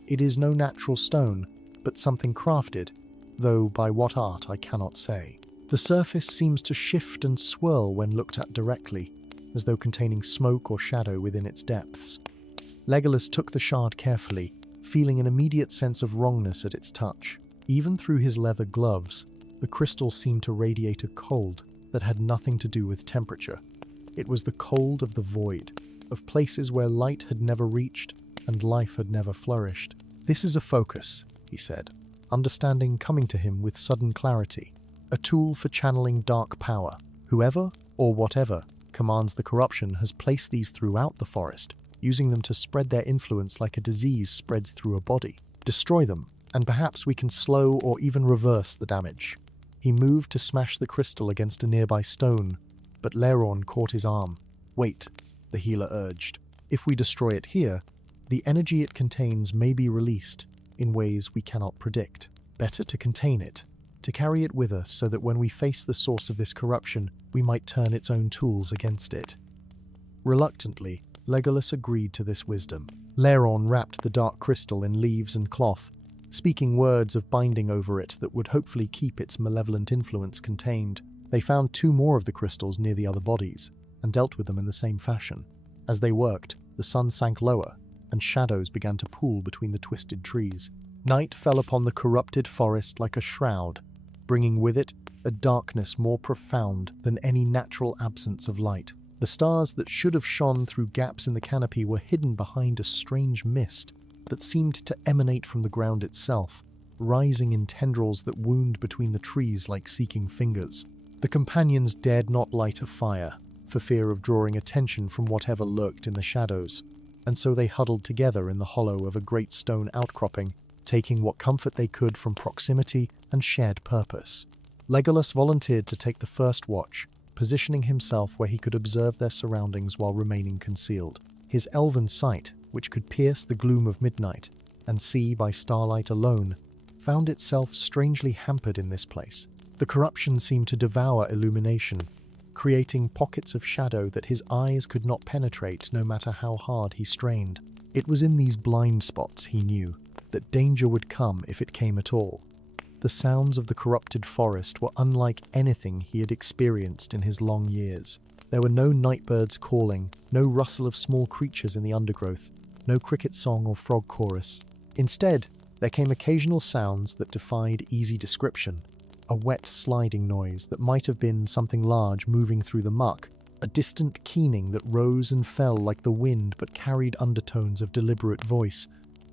It is no natural stone, but something crafted, though by what art I cannot say. The surface seems to shift and swirl when looked at directly, as though containing smoke or shadow within its depths." Legolas took the shard carefully, feeling an immediate sense of wrongness at its touch. Even through his leather gloves, the crystal seemed to radiate a cold that had nothing to do with temperature. It was the cold of the void, of places where light had never reached and life had never flourished. "This is a focus," he said, understanding coming to him with sudden clarity. "A tool for channeling dark power. Whoever, or whatever, commands the corruption has placed these throughout the forest, using them to spread their influence like a disease spreads through a body. Destroy them, and perhaps we can slow or even reverse the damage." He moved to smash the crystal against a nearby stone, but Laerorn caught his arm. "Wait," the healer urged. "If we destroy it here, the energy it contains may be released in ways we cannot predict. Better to contain it, to carry it with us so that when we face the source of this corruption, we might turn its own tools against it." Reluctantly, Legolas agreed to this wisdom. Laerorn wrapped the dark crystal in leaves and cloth, speaking words of binding over it that would hopefully keep its malevolent influence contained. They found 2 more of the crystals near the other bodies, and dealt with them in the same fashion. As they worked, the sun sank lower, and shadows began to pool between the twisted trees. Night fell upon the corrupted forest like a shroud, bringing with it a darkness more profound than any natural absence of light. The stars that should have shone through gaps in the canopy were hidden behind a strange mist that seemed to emanate from the ground itself, rising in tendrils that wound between the trees like seeking fingers. The companions dared not light a fire, for fear of drawing attention from whatever lurked in the shadows, and so they huddled together in the hollow of a great stone outcropping, taking what comfort they could from proximity and shared purpose. Legolas volunteered to take the first watch, positioning himself where he could observe their surroundings while remaining concealed. His elven sight, which could pierce the gloom of midnight and see by starlight alone, found itself strangely hampered in this place. The corruption seemed to devour illumination, creating pockets of shadow that his eyes could not penetrate no matter how hard he strained. It was in these blind spots, he knew, that danger would come if it came at all. The sounds of the corrupted forest were unlike anything he had experienced in his long years. There were no nightbirds calling, no rustle of small creatures in the undergrowth, no cricket song or frog chorus. Instead, there came occasional sounds that defied easy description. A wet sliding noise that might have been something large moving through the muck, a distant keening that rose and fell like the wind but carried undertones of deliberate voice.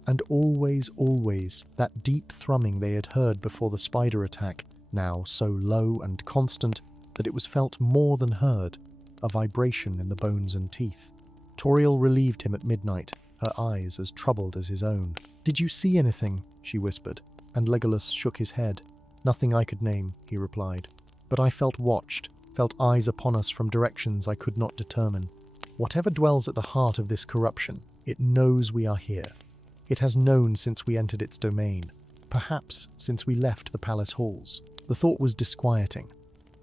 And always, always, that deep thrumming they had heard before the spider attack, now so low and constant that it was felt more than heard, a vibration in the bones and teeth. Tauriel relieved him at midnight, her eyes as troubled as his own. "Did you see anything?" she whispered, and Legolas shook his head. "Nothing I could name," he replied. "But I felt watched, felt eyes upon us from directions I could not determine. Whatever dwells at the heart of this corruption, it knows we are here. It has known since we entered its domain, perhaps since we left the palace halls." The thought was disquieting.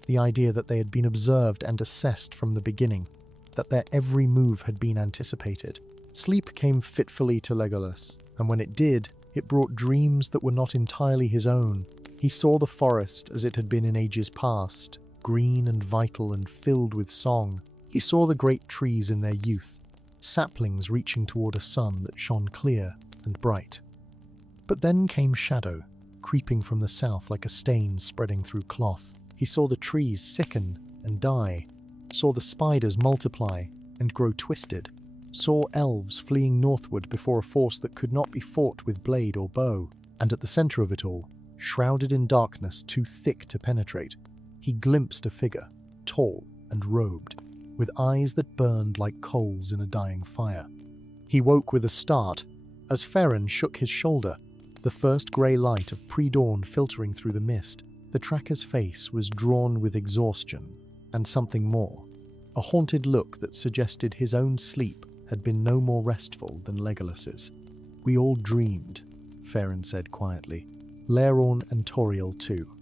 The idea that they had been observed and assessed from the beginning, that their every move had been anticipated. Sleep came fitfully to Legolas, and when it did, it brought dreams that were not entirely his own. He saw the forest as it had been in ages past, green and vital and filled with song. He saw the great trees in their youth, saplings reaching toward a sun that shone clear and bright. But then came shadow, creeping from the south like a stain spreading through cloth. He saw the trees sicken and die, saw the spiders multiply and grow twisted, saw elves fleeing northward before a force that could not be fought with blade or bow, and at the center of it all, shrouded in darkness too thick to penetrate, he glimpsed a figure, tall and robed, with eyes that burned like coals in a dying fire. He woke with a start, as Feren shook his shoulder, the first grey light of pre-dawn filtering through the mist. The tracker's face was drawn with exhaustion, and something more, a haunted look that suggested his own sleep had been no more restful than Legolas's. "We all dreamed," Feren said quietly. "Laerorn and Tauriel too.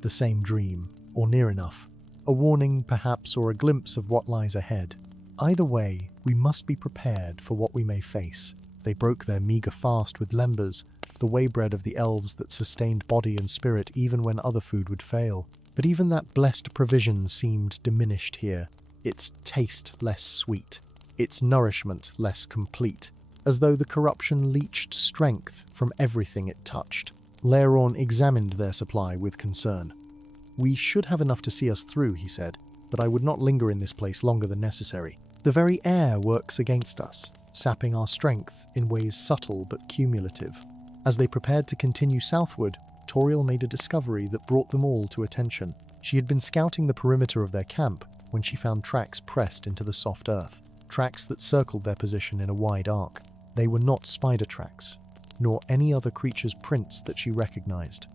The same dream, or near enough. A warning, perhaps, or a glimpse of what lies ahead. Either way, we must be prepared for what we may face." They broke their meagre fast with lembas, the waybread of the elves that sustained body and spirit even when other food would fail. But even that blessed provision seemed diminished here, its taste less sweet, its nourishment less complete, as though the corruption leached strength from everything it touched. Laerorn examined their supply with concern. "We should have enough to see us through," he said, "but I would not linger in this place longer than necessary. The very air works against us, sapping our strength in ways subtle but cumulative." As they prepared to continue southward, Tauriel made a discovery that brought them all to attention. She had been scouting the perimeter of their camp when she found tracks pressed into the soft earth, tracks that circled their position in a wide arc. They were not spider tracks, nor any other creature's prints that she recognized.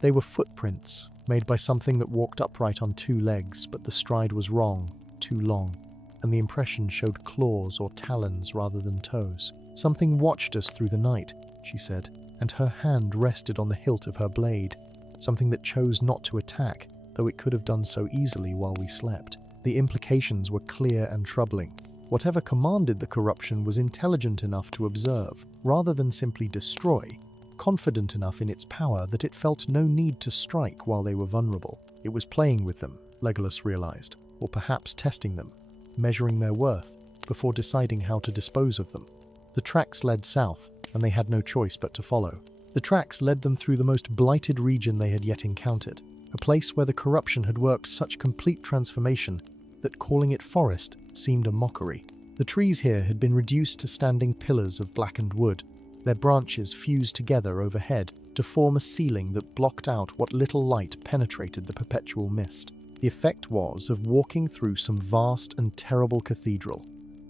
They were footprints, made by something that walked upright on two legs, but the stride was wrong, too long, and the impression showed claws or talons rather than toes. "Something watched us through the night," she said, and her hand rested on the hilt of her blade, something that chose not to attack, though it could have done so easily while we slept. The implications were clear and troubling. Whatever commanded the corruption was intelligent enough to observe, rather than simply destroy, confident enough in its power that it felt no need to strike while they were vulnerable. It was playing with them, Legolas realized, or perhaps testing them, measuring their worth, before deciding how to dispose of them. The tracks led south, and they had no choice but to follow. The tracks led them through the most blighted region they had yet encountered, a place where the corruption had worked such complete transformation that calling it forest seemed a mockery. The trees here had been reduced to standing pillars of blackened wood, their branches fused together overhead to form a ceiling that blocked out what little light penetrated the perpetual mist. The effect was of walking through some vast and terrible cathedral,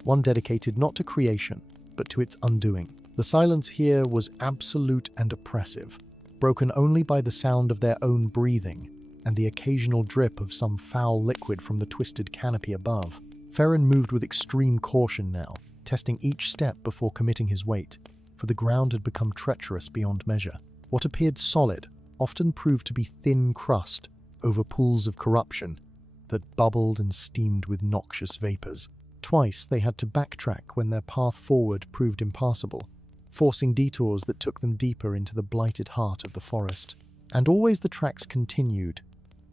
one dedicated not to creation, but to its undoing. The silence here was absolute and oppressive, broken only by the sound of their own breathing and the occasional drip of some foul liquid from the twisted canopy above. Feren moved with extreme caution now, testing each step before committing his weight, for the ground had become treacherous beyond measure. What appeared solid often proved to be thin crust over pools of corruption that bubbled and steamed with noxious vapors. Twice they had to backtrack when their path forward proved impassable, forcing detours that took them deeper into the blighted heart of the forest. And always the tracks continued,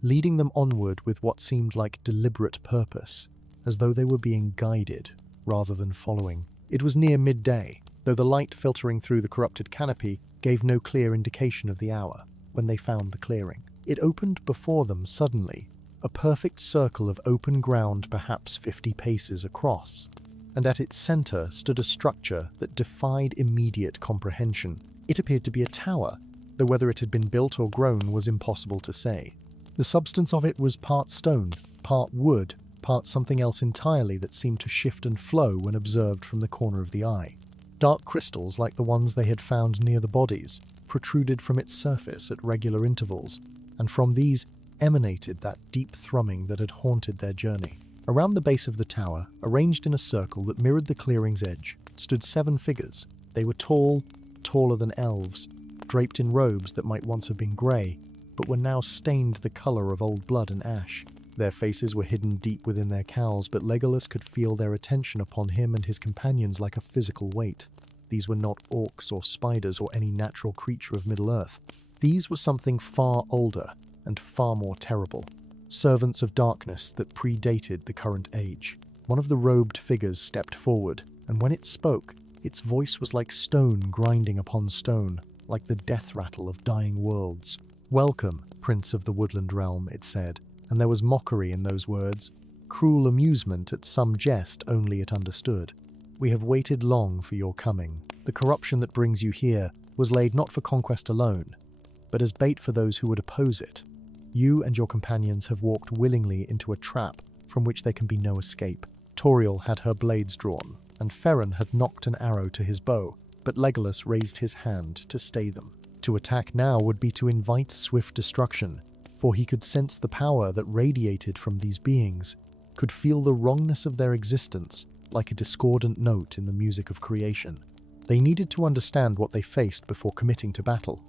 leading them onward with what seemed like deliberate purpose, as though they were being guided rather than following. It was near midday, though the light filtering through the corrupted canopy gave no clear indication of the hour, when they found the clearing. It opened before them suddenly, a perfect circle of open ground perhaps 50 paces across, and at its center stood a structure that defied immediate comprehension. It appeared to be a tower, though whether it had been built or grown was impossible to say. The substance of it was part stone, part wood, part something else entirely that seemed to shift and flow when observed from the corner of the eye. Dark crystals, like the ones they had found near the bodies, protruded from its surface at regular intervals, and from these emanated that deep thrumming that had haunted their journey. Around the base of the tower, arranged in a circle that mirrored the clearing's edge, stood 7 figures. They were tall, taller than elves, draped in robes that might once have been grey, but were now stained the colour of old blood and ash. Their faces were hidden deep within their cowls, but Legolas could feel their attention upon him and his companions like a physical weight. These were not orcs or spiders or any natural creature of Middle-earth. These were something far older and far more terrible. Servants of darkness that predated the current age. One of the robed figures stepped forward, and when it spoke, its voice was like stone grinding upon stone, like the death rattle of dying worlds. "Welcome, Prince of the Woodland Realm," it said, and there was mockery in those words, cruel amusement at some jest only it understood. "We have waited long for your coming. The corruption that brings you here was laid not for conquest alone, but as bait for those who would oppose it. You and your companions have walked willingly into a trap from which there can be no escape." Tauriel had her blades drawn, and Feren had knocked an arrow to his bow, but Legolas raised his hand to stay them. To attack now would be to invite swift destruction, for he could sense the power that radiated from these beings, could feel the wrongness of their existence like a discordant note in the music of creation. They needed to understand what they faced before committing to battle.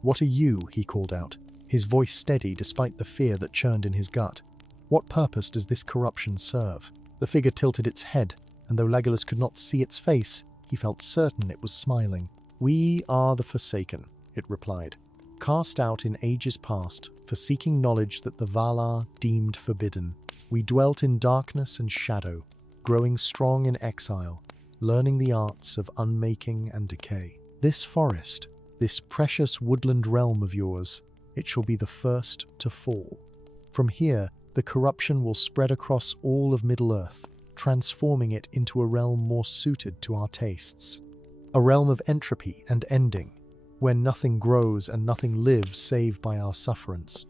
"What are you?" he called out, his voice steady despite the fear that churned in his gut. "What purpose does this corruption serve?" The figure tilted its head, and though Legolas could not see its face, he felt certain it was smiling. "We are the Forsaken," it replied, "cast out in ages past for seeking knowledge that the Valar deemed forbidden. We dwelt in darkness and shadow, growing strong in exile, learning the arts of unmaking and decay. This forest, this precious woodland realm of yours, it shall be the first to fall. From here, the corruption will spread across all of Middle-earth, transforming it into a realm more suited to our tastes. A realm of entropy and ending, where nothing grows and nothing lives save by our sufferance."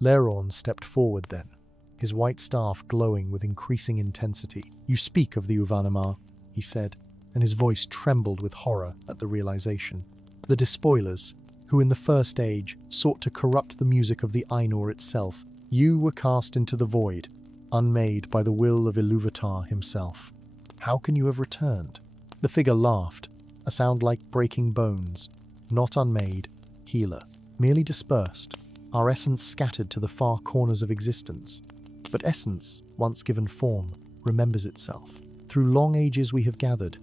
Laerorn stepped forward then, his white staff glowing with increasing intensity. "You speak of the Úvanimar," he said, and his voice trembled with horror at the realization. "The despoilers, who in the First Age sought to corrupt the music of the Ainur itself. You were cast into the void, unmade by the will of Ilúvatar himself. How can you have returned?" The figure laughed, a sound like breaking bones. "Not unmade, healer, merely dispersed, our essence scattered to the far corners of existence. But essence, once given form, remembers itself. Through long ages we have gathered,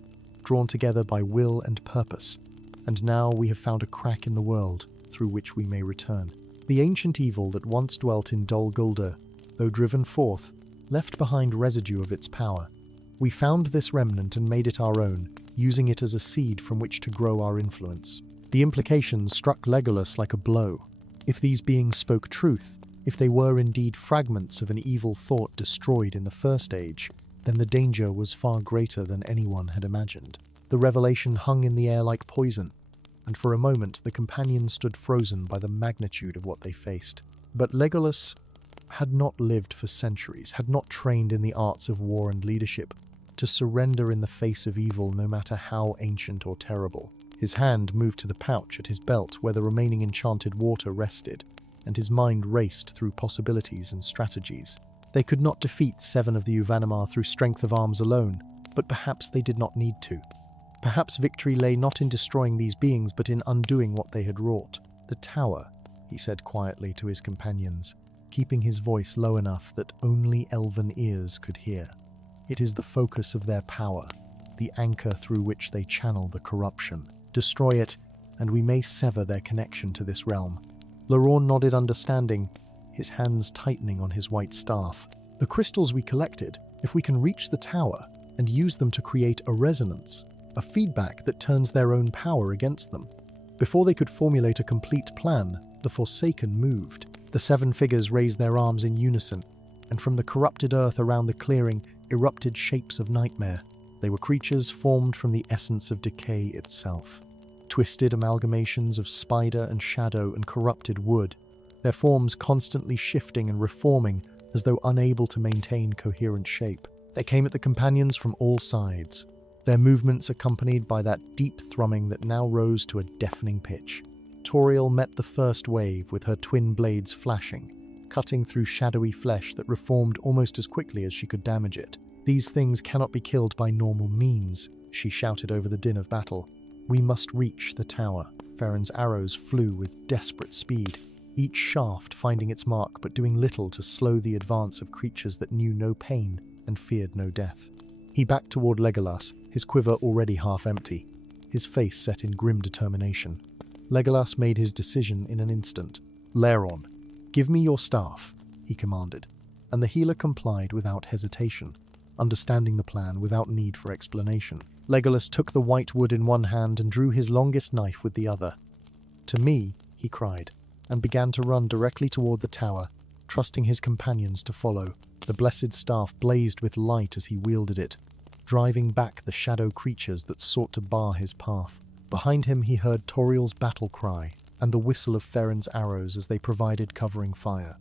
drawn together by will and purpose, and now we have found a crack in the world through which we may return. The ancient evil that once dwelt in Dol Guldur, though driven forth, left behind residue of its power. We found this remnant and made it our own, using it as a seed from which to grow our influence." The implications struck Legolas like a blow. If these beings spoke truth, if they were indeed fragments of an evil thought destroyed in the First Age, then the danger was far greater than anyone had imagined. The revelation hung in the air like poison, and for a moment the companions stood frozen by the magnitude of what they faced. But Legolas had not lived for centuries, had not trained in the arts of war and leadership, to surrender in the face of evil no matter how ancient or terrible. His hand moved to the pouch at his belt where the remaining enchanted water rested, and his mind raced through possibilities and strategies. They could not defeat 7 of the Úvanimar through strength of arms alone, but perhaps they did not need to. Perhaps victory lay not in destroying these beings, but in undoing what they had wrought. "The tower," he said quietly to his companions, keeping his voice low enough that only elven ears could hear. "It is the focus of their power, the anchor through which they channel the corruption. Destroy it, and we may sever their connection to this realm." Laerorn nodded understanding, his hands tightening on his white staff. "The crystals we collected, if we can reach the tower and use them to create a resonance, a feedback that turns their own power against them." Before they could formulate a complete plan, the Forsaken moved. The 7 figures raised their arms in unison, and from the corrupted earth around the clearing erupted shapes of nightmare. They were creatures formed from the essence of decay itself. Twisted amalgamations of spider and shadow and corrupted wood, their forms constantly shifting and reforming as though unable to maintain coherent shape. They came at the companions from all sides, their movements accompanied by that deep thrumming that now rose to a deafening pitch. Tauriel met the first wave with her twin blades flashing, cutting through shadowy flesh that reformed almost as quickly as she could damage it. "These things cannot be killed by normal means," she shouted over the din of battle. "We must reach the tower." Feren's arrows flew with desperate speed, each shaft finding its mark but doing little to slow the advance of creatures that knew no pain and feared no death. He backed toward Legolas, his quiver already half empty, his face set in grim determination. Legolas made his decision in an instant. "Laerorn, give me your staff," he commanded, and the healer complied without hesitation, understanding the plan without need for explanation. Legolas took the white wood in one hand and drew his longest knife with the other. "To me," he cried, and began to run directly toward the tower, trusting his companions to follow. The blessed staff blazed with light as he wielded it, driving back the shadow creatures that sought to bar his path. Behind him he heard Tauriel's battle cry and the whistle of Feren's arrows as they provided covering fire.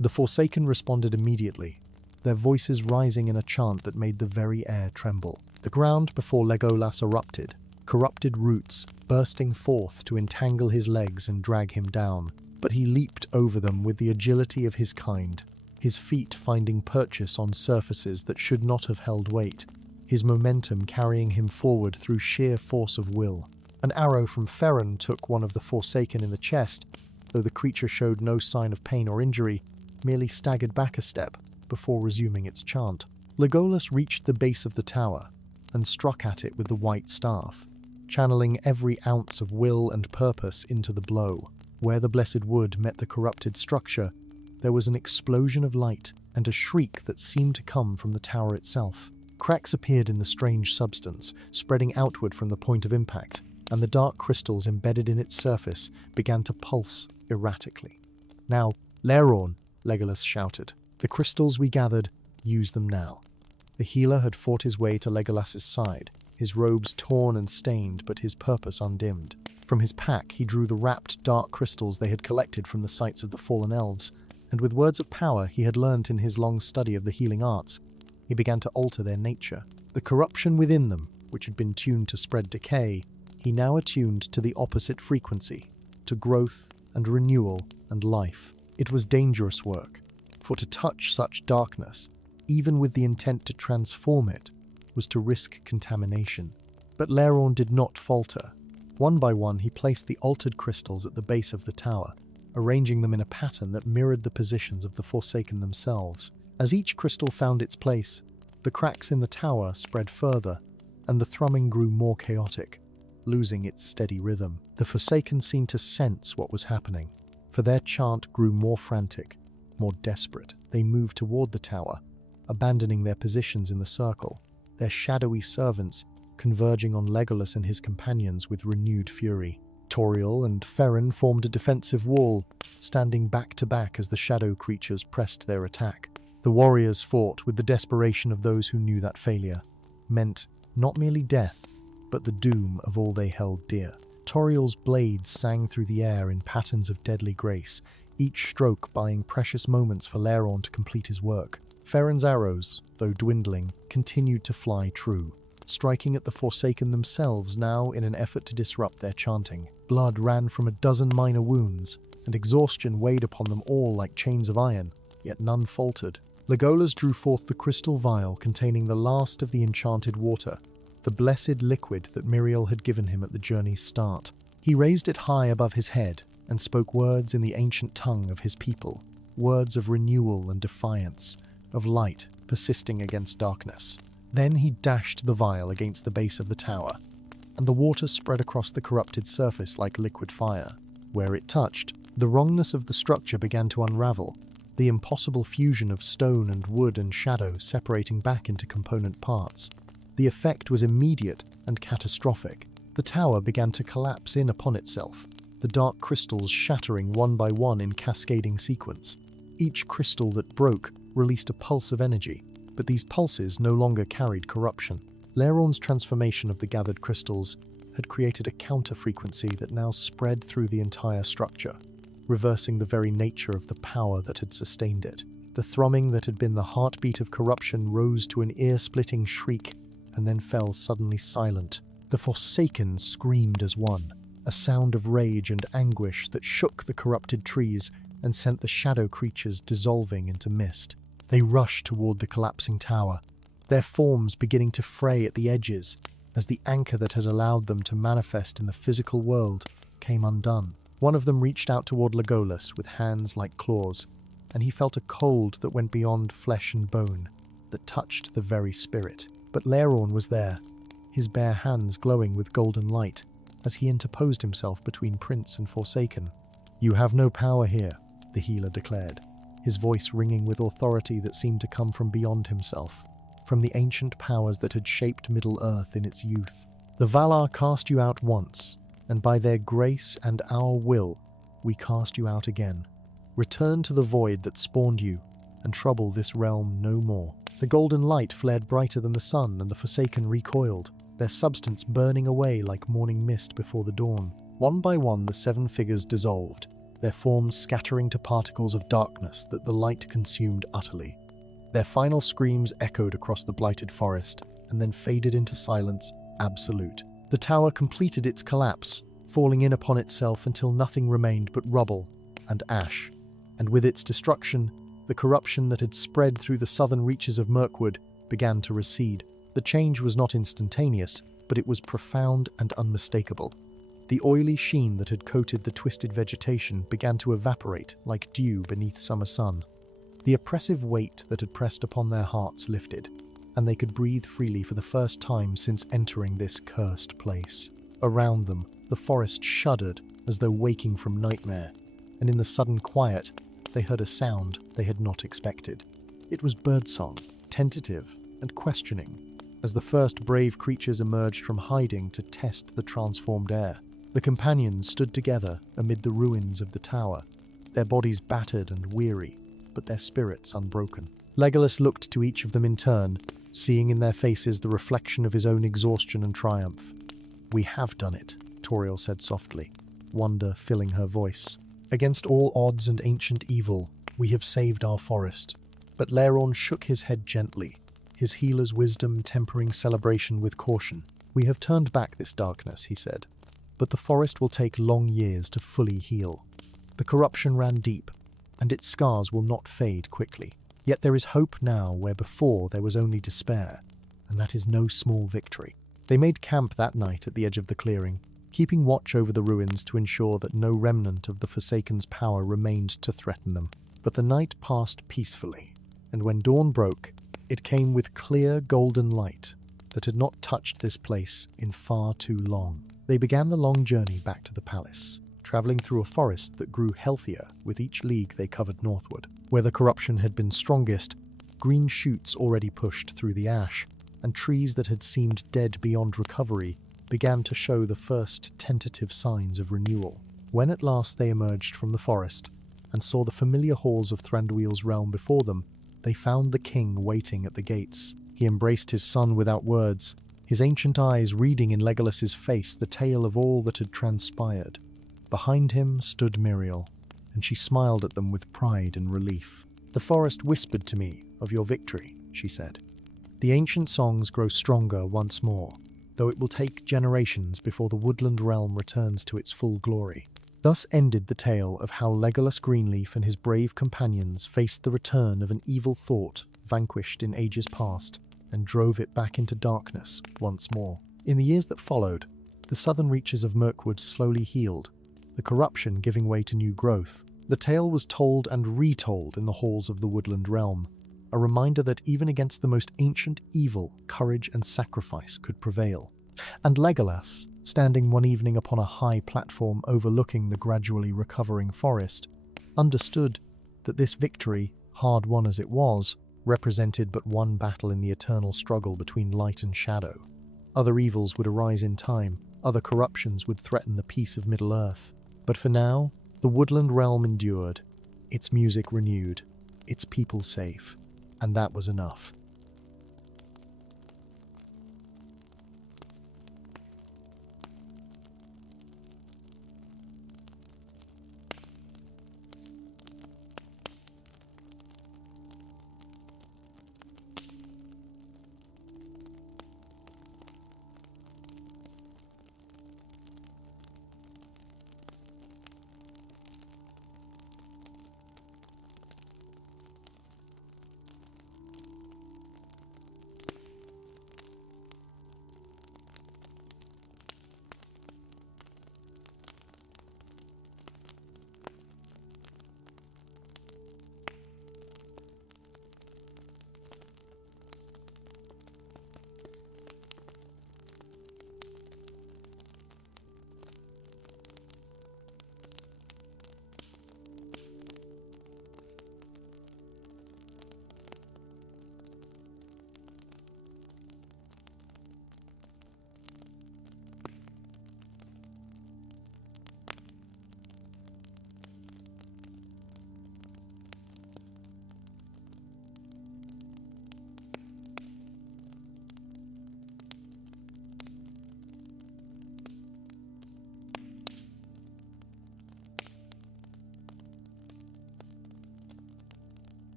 The Forsaken responded immediately, their voices rising in a chant that made the very air tremble. The ground before Legolas erupted, corrupted roots bursting forth to entangle his legs and drag him down, but he leaped over them with the agility of his kind, his feet finding purchase on surfaces that should not have held weight, his momentum carrying him forward through sheer force of will. An arrow from Feren took one of the Forsaken in the chest, though the creature showed no sign of pain or injury, merely staggered back a step before resuming its chant. Legolas reached the base of the tower and struck at it with the white staff, channeling every ounce of will and purpose into the blow. Where the blessed wood met the corrupted structure, there was an explosion of light and a shriek that seemed to come from the tower itself. Cracks appeared in the strange substance, spreading outward from the point of impact, and the dark crystals embedded in its surface began to pulse erratically. "Now, Laerorn," Legolas shouted. "The crystals we gathered, use them now." The healer had fought his way to Legolas's side, his robes torn and stained, but his purpose undimmed. From his pack he drew the wrapped dark crystals they had collected from the sites of the fallen elves, and with words of power he had learnt in his long study of the healing arts, he began to alter their nature. The corruption within them, which had been tuned to spread decay, he now attuned to the opposite frequency, to growth and renewal and life. It was dangerous work, for to touch such darkness, even with the intent to transform it, was to risk contamination. But Laerorn did not falter. One by one he placed the altered crystals at the base of the tower, arranging them in a pattern that mirrored the positions of the Forsaken themselves. As each crystal found its place, the cracks in the tower spread further, and the thrumming grew more chaotic, losing its steady rhythm. The Forsaken seemed to sense what was happening, for their chant grew more frantic, more desperate. They moved toward the tower, abandoning their positions in the circle, their shadowy servants converging on Legolas and his companions with renewed fury. Tauriel and Feren formed a defensive wall, standing back to back as the shadow creatures pressed their attack. The warriors fought with the desperation of those who knew that failure meant not merely death, but the doom of all they held dear. Tauriel's blades sang through the air in patterns of deadly grace, each stroke buying precious moments for Laerorn to complete his work. Feren's arrows, though dwindling, continued to fly true, striking at the Forsaken themselves now in an effort to disrupt their chanting. Blood ran from a dozen minor wounds, and exhaustion weighed upon them all like chains of iron, yet none faltered. Legolas drew forth the crystal vial containing the last of the enchanted water, the blessed liquid that Miriel had given him at the journey's start. He raised it high above his head and spoke words in the ancient tongue of his people, words of renewal and defiance, of light persisting against darkness. Then he dashed the vial against the base of the tower, and the water spread across the corrupted surface like liquid fire. Where it touched, the wrongness of the structure began to unravel, the impossible fusion of stone and wood and shadow separating back into component parts. The effect was immediate and catastrophic. The tower began to collapse in upon itself, the dark crystals shattering one by one in cascading sequence. Each crystal that broke released a pulse of energy, but these pulses no longer carried corruption. Laerorn's transformation of the gathered crystals had created a counter-frequency that now spread through the entire structure, reversing the very nature of the power that had sustained it. The thrumming that had been the heartbeat of corruption rose to an ear-splitting shriek and then fell suddenly silent. The Forsaken screamed as one, a sound of rage and anguish that shook the corrupted trees and sent the shadow creatures dissolving into mist. They rushed toward the collapsing tower, their forms beginning to fray at the edges as the anchor that had allowed them to manifest in the physical world came undone. One of them reached out toward Legolas with hands like claws, and he felt a cold that went beyond flesh and bone, that touched the very spirit. But Laerorn was there, his bare hands glowing with golden light, as he interposed himself between Prince and Forsaken. "You have no power here," the healer declared, his voice ringing with authority that seemed to come from beyond himself, from the ancient powers that had shaped Middle-earth in its youth. "The Valar cast you out once, and by their grace and our will, we cast you out again. Return to the void that spawned you, and trouble this realm no more." The golden light flared brighter than the sun, and the Forsaken recoiled, their substance burning away like morning mist before the dawn. One by one, the seven figures dissolved, their forms scattering to particles of darkness that the light consumed utterly. Their final screams echoed across the blighted forest, and then faded into silence absolute. The tower completed its collapse, falling in upon itself until nothing remained but rubble and ash. And with its destruction, the corruption that had spread through the southern reaches of Mirkwood began to recede. The change was not instantaneous, but it was profound and unmistakable. The oily sheen that had coated the twisted vegetation began to evaporate like dew beneath summer sun. The oppressive weight that had pressed upon their hearts lifted, and they could breathe freely for the first time since entering this cursed place. Around them, the forest shuddered as though waking from nightmare, and in the sudden quiet, they heard a sound they had not expected. It was birdsong, tentative and questioning, as the first brave creatures emerged from hiding to test the transformed air. The companions stood together amid the ruins of the tower, their bodies battered and weary, but their spirits unbroken. Legolas looked to each of them in turn, seeing in their faces the reflection of his own exhaustion and triumph. "We have done it," Tauriel said softly, wonder filling her voice. "Against all odds and ancient evil, we have saved our forest." But Laerorn shook his head gently, his healer's wisdom tempering celebration with caution. "We have turned back this darkness," he said, "but the forest will take long years to fully heal. The corruption ran deep, and its scars will not fade quickly. Yet there is hope now where before there was only despair, and that is no small victory." They made camp that night at the edge of the clearing, keeping watch over the ruins to ensure that no remnant of the Forsaken's power remained to threaten them. But the night passed peacefully, and when dawn broke, it came with clear golden light that had not touched this place in far too long. They began the long journey back to the palace, traveling through a forest that grew healthier with each league they covered northward. Where the corruption had been strongest, green shoots already pushed through the ash, and trees that had seemed dead beyond recovery began to show the first tentative signs of renewal. When at last they emerged from the forest and saw the familiar halls of Thranduil's realm before them, they found the king waiting at the gates. He embraced his son without words, his ancient eyes reading in Legolas's face the tale of all that had transpired. Behind him stood Miriel, and she smiled at them with pride and relief. "The forest whispered to me of your victory," she said. "The ancient songs grow stronger once more, though it will take generations before the woodland realm returns to its full glory." Thus ended the tale of how Legolas Greenleaf and his brave companions faced the return of an evil thought vanquished in ages past and drove it back into darkness once more. In the years that followed, the southern reaches of Mirkwood slowly healed, the corruption giving way to new growth. The tale was told and retold in the halls of the woodland realm, a reminder that even against the most ancient evil, courage and sacrifice could prevail. And Legolas, standing one evening upon a high platform overlooking the gradually recovering forest, understood that this victory, hard won as it was, represented but one battle in the eternal struggle between light and shadow. Other evils would arise in time, other corruptions would threaten the peace of Middle-earth, But for now, the woodland realm endured, its music renewed, its people safe, and that was enough.